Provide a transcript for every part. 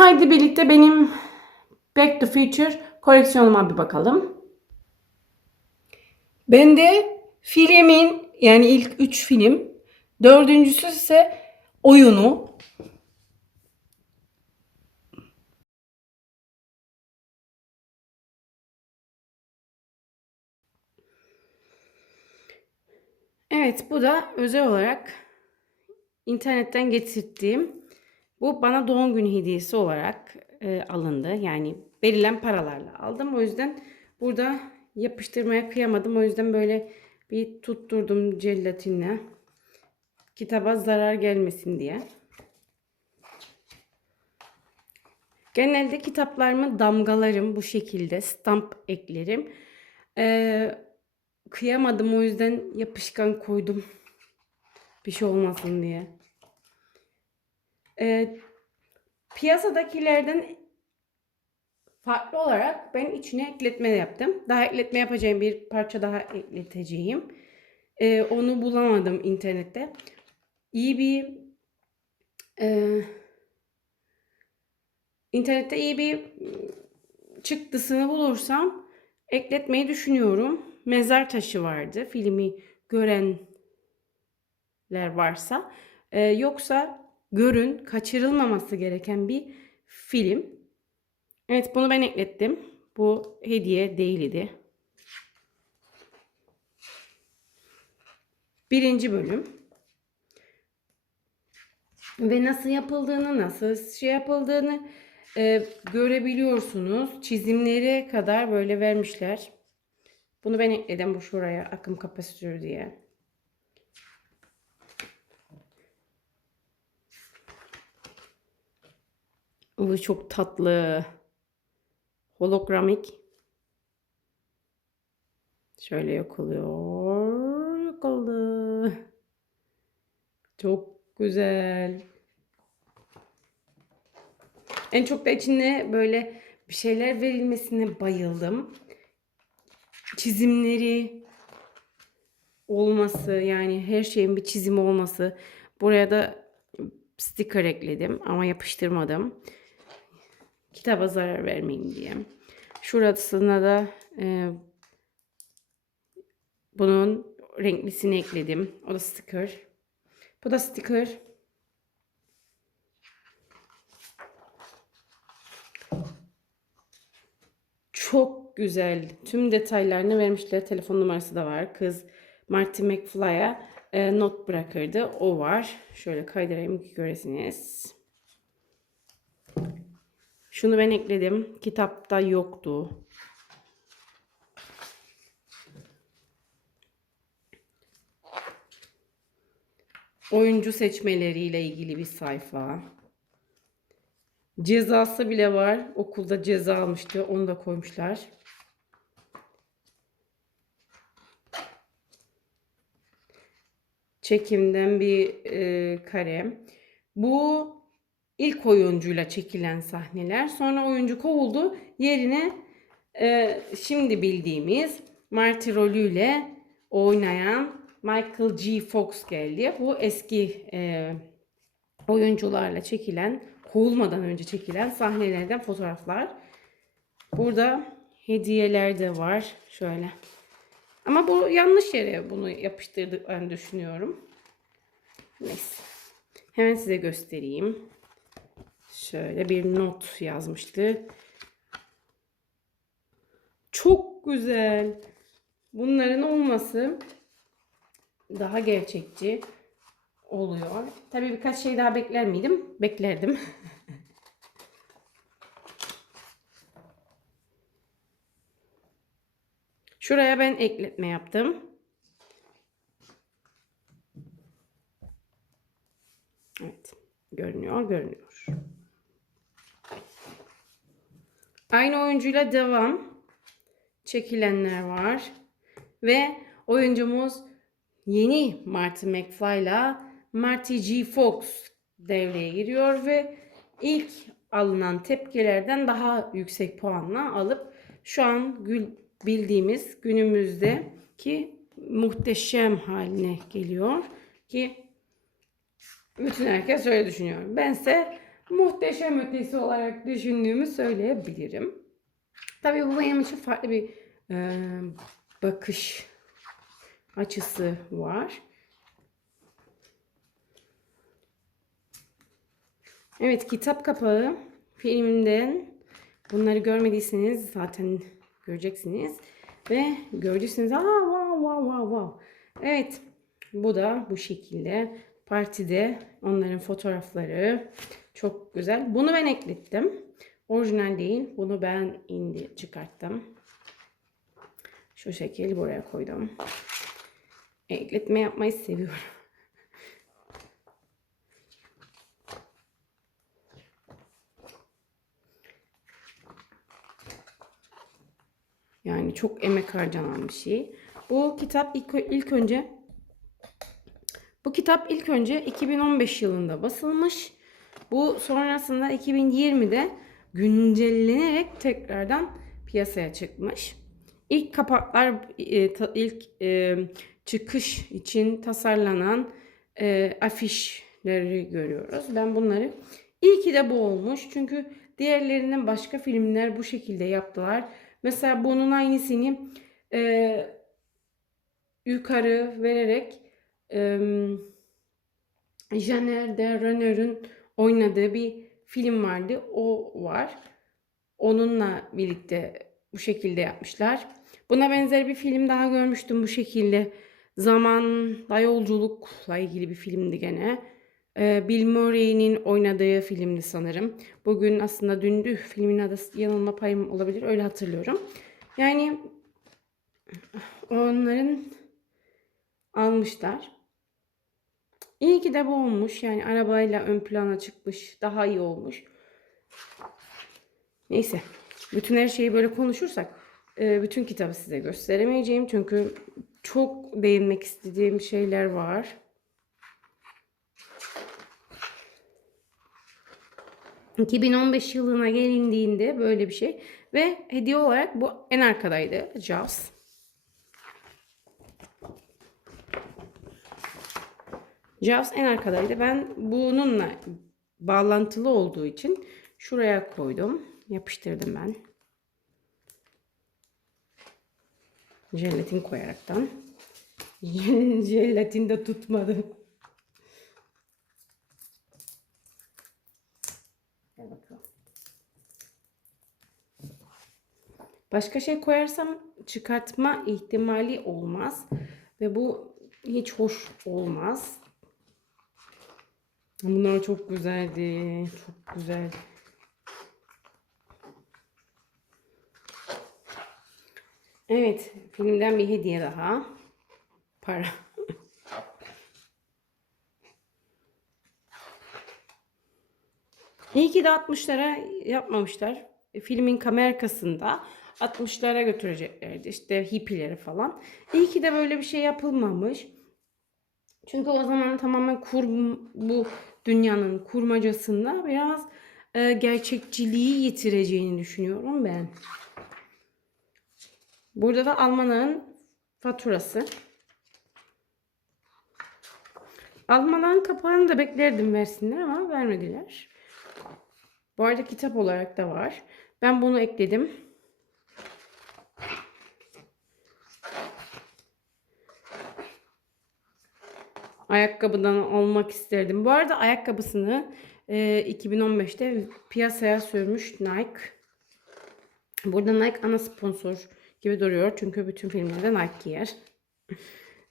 Haydi birlikte benim Back to Future koleksiyonuma bir bakalım. Ben de filmin yani ilk 3 film, dördüncüsü ise oyunu. Evet, bu da özel olarak internetten getirdiğim bu bana doğum günü hediyesi olarak e, alındı. Yani verilen paralarla aldım. O yüzden burada yapıştırmaya kıyamadım. O yüzden böyle bir tutturdum jelatinle. Kitaba zarar gelmesin diye. Genelde kitaplarımı damgalarım bu şekilde. Stamp eklerim. Ee, kıyamadım o yüzden yapışkan koydum. Bir şey olmasın diye. Ee, piyasadakilerden farklı olarak ben içine ekletme yaptım. Daha ekletme yapacağım bir parça daha ekleteceğim. Ee, onu bulamadım internette. İyi bir e, internette iyi bir çıktısını bulursam ekletmeyi düşünüyorum. Mezar taşı vardı. Filmi görenler varsa. Ee, yoksa görün kaçırılmaması gereken bir film. Evet bunu ben eklettim. Bu hediye değildi. Birinci bölüm. Ve nasıl yapıldığını, nasıl şey yapıldığını e, görebiliyorsunuz. Çizimlere kadar böyle vermişler. Bunu ben ekledim bu şuraya akım kapasitörü diye. Bu çok tatlı. Hologramik. Şöyle yok oluyor. Yok oldu. Çok güzel. En çok da içine böyle bir şeyler verilmesine bayıldım. Çizimleri olması yani her şeyin bir çizimi olması. Buraya da sticker ekledim ama yapıştırmadım. Kitaba zarar vermeyeyim diye. Şurasına da e, bunun renklisini ekledim. O da sticker. Bu da sticker. Çok güzel. Tüm detaylarını vermişler. Telefon numarası da var. Kız Marty McFly'a e, not bırakırdı. O var. Şöyle kaydırayım ki göresiniz. Şunu ben ekledim. Kitapta yoktu. Oyuncu seçmeleriyle ilgili bir sayfa. Cezası bile var. Okulda ceza almıştı. Onu da koymuşlar. Çekimden bir e, kare. Bu ilk oyuncuyla çekilen sahneler. Sonra oyuncu kovuldu. Yerine e, şimdi bildiğimiz Marty rolüyle oynayan Michael G. Fox geldi. Bu eski e, oyuncularla çekilen, kovulmadan önce çekilen sahnelerden fotoğraflar. Burada hediyeler de var. Şöyle. Ama bu yanlış yere bunu yapıştırdıklarını düşünüyorum. Neyse. Hemen size göstereyim. Şöyle bir not yazmıştı. Çok güzel. Bunların olması daha gerçekçi oluyor. Tabii birkaç şey daha bekler miydim? Beklerdim. Şuraya ben ekletme yaptım. Evet. Görünüyor, görünüyor. Aynı oyuncuyla devam. Çekilenler var. Ve oyuncumuz yeni Marty McFly'la Marty G. Fox devreye giriyor ve ilk alınan tepkilerden daha yüksek puanla alıp şu an gül bildiğimiz günümüzdeki muhteşem haline geliyor ki bütün herkes öyle düşünüyor. Bense muhteşem ötesi olarak düşündüğümü söyleyebilirim. Tabii bu benim için farklı bir e, bakış açısı var. Evet kitap kapağı filminden bunları görmediyseniz zaten göreceksiniz. Ve gördüyseniz aa wow wow wow wow. Evet bu da bu şekilde partide onların fotoğrafları çok güzel. Bunu ben eklettim. Orijinal değil. Bunu ben indi çıkarttım. Şu şekil buraya koydum. Ekletme yapmayı seviyorum. Yani çok emek harcanan bir şey. Bu kitap ilk, ilk önce bu kitap ilk önce 2015 yılında basılmış. Bu sonrasında 2020'de güncellenerek tekrardan piyasaya çıkmış. İlk kapaklar e, ilk e, çıkış için tasarlanan e, afişleri görüyoruz. Ben bunları iyi ki de bu olmuş. Çünkü diğerlerinden başka filmler bu şekilde yaptılar. Mesela bunun aynısını e, yukarı vererek e, Jenner de Renner'ın oynadığı bir film vardı. O var. Onunla birlikte bu şekilde yapmışlar. Buna benzer bir film daha görmüştüm bu şekilde. Zamanla yolculukla ilgili bir filmdi gene. Ee, Bill Murray'nin oynadığı filmdi sanırım. Bugün aslında dündü filmin adı yanılma payım olabilir öyle hatırlıyorum. Yani onların almışlar. İyi ki de bu olmuş. Yani arabayla ön plana çıkmış. Daha iyi olmuş. Neyse. Bütün her şeyi böyle konuşursak e, bütün kitabı size gösteremeyeceğim. Çünkü çok değinmek istediğim şeyler var. ...2015 yılına gelindiğinde böyle bir şey. Ve hediye olarak bu en arkadaydı. Jaws. Jaws en arkadaydı. Ben bununla bağlantılı olduğu için şuraya koydum. Yapıştırdım ben. Jelatin koyaraktan. Jelatin de tutmadı. Başka şey koyarsam çıkartma ihtimali olmaz. Ve bu hiç hoş olmaz. Bunlar çok güzeldi. Çok güzel. Evet, filmden bir hediye daha. Para. İyi ki de 60'lara yapmamışlar. E, Filmin kamera arkasında 60'lara götüreceklerdi. İşte hippileri falan. İyi ki de böyle bir şey yapılmamış. Çünkü o zaman tamamen kur, bu dünyanın kurmacasında biraz e, gerçekçiliği yitireceğini düşünüyorum ben. Burada da Almanların faturası. Almanların kapağını da beklerdim versinler ama vermediler. Bu arada kitap olarak da var. Ben bunu ekledim. Ayakkabıdan almak isterdim. Bu arada ayakkabısını e, 2015'te piyasaya sürmüş Nike. Burada Nike ana sponsor gibi duruyor. Çünkü bütün filmlerde Nike giyer.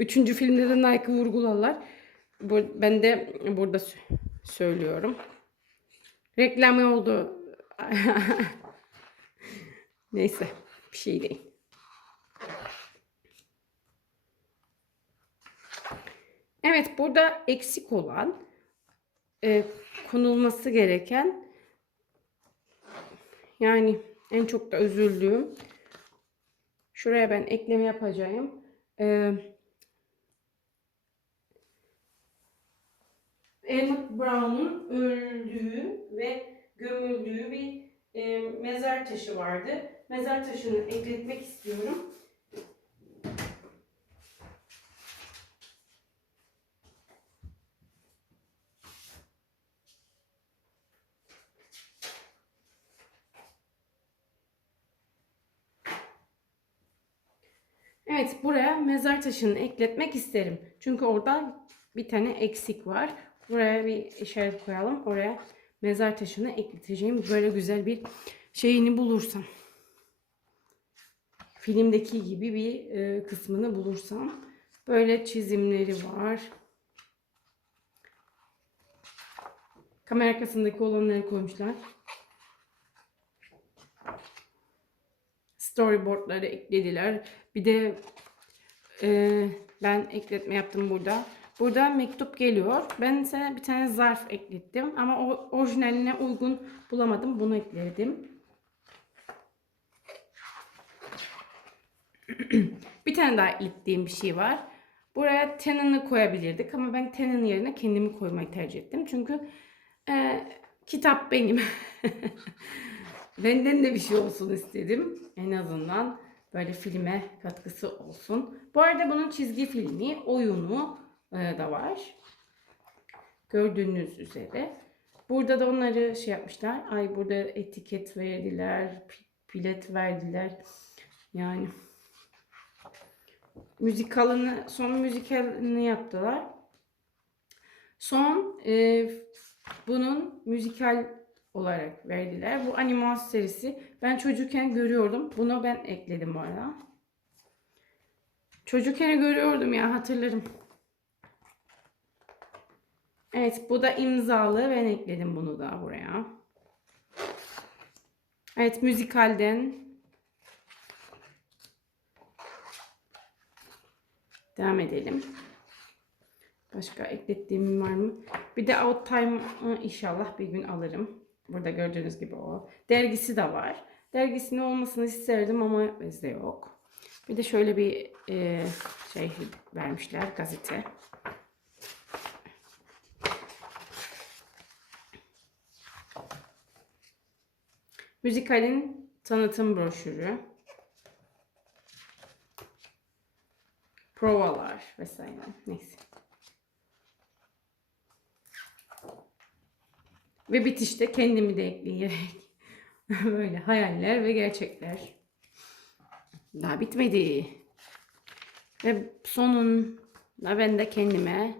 Üçüncü filmde de Nike vurgularlar. Ben de burada söylüyorum. Reklamı oldu. Neyse. Bir şey değil. Evet burada eksik olan e, konulması gereken yani en çok da üzüldüğüm şuraya ben ekleme yapacağım. E, Emmett Brown'un öldüğü ve gömüldüğü bir e, mezar taşı vardı. Mezar taşını ekletmek istiyorum. Evet buraya mezar taşını ekletmek isterim. Çünkü orada bir tane eksik var. Buraya bir işaret koyalım. Oraya mezar taşını ekleteceğim. Böyle güzel bir şeyini bulursam. Filmdeki gibi bir e, kısmını bulursam. Böyle çizimleri var. Kamera arkasındaki olanları koymuşlar. Storyboardları eklediler. Bir de e, ben ekletme yaptım burada. Burada mektup geliyor. Ben ise bir tane zarf eklettim. Ama o orijinaline uygun bulamadım. Bunu ekledim. bir tane daha eklediğim bir şey var. Buraya tenini koyabilirdik ama ben tenin yerine kendimi koymayı tercih ettim. Çünkü e, kitap benim. Benden de bir şey olsun istedim. En azından böyle filme katkısı olsun. Bu arada bunun çizgi filmi, oyunu e, da var. Gördüğünüz üzere. Burada da onları şey yapmışlar. Ay burada etiket verdiler, pilet verdiler. Yani müzikalını, son müzikalini yaptılar. Son e, bunun müzikal olarak verdiler. Bu animasyon serisi. Ben çocukken görüyordum. Bunu ben ekledim bu arada. Çocukken görüyordum ya hatırlarım. Evet bu da imzalı. Ben ekledim bunu da buraya. Evet müzikalden devam edelim. Başka eklettiğim var mı? Bir de Out Time inşallah bir gün alırım. Burada gördüğünüz gibi o. Dergisi de var. Dergisinin olmasını isterdim ama bizde yok. Bir de şöyle bir e, şey vermişler gazete. Müzikalin tanıtım broşürü. Provalar vesaire. Neyse. Ve bitişte kendimi de ekleyerek böyle hayaller ve gerçekler. Daha bitmedi. Ve sonunda ben de kendime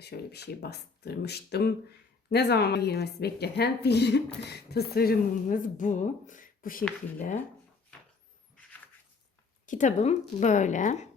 şöyle bir şey bastırmıştım. Ne zaman girmesi beklenen film tasarımımız bu. Bu şekilde. Kitabım böyle.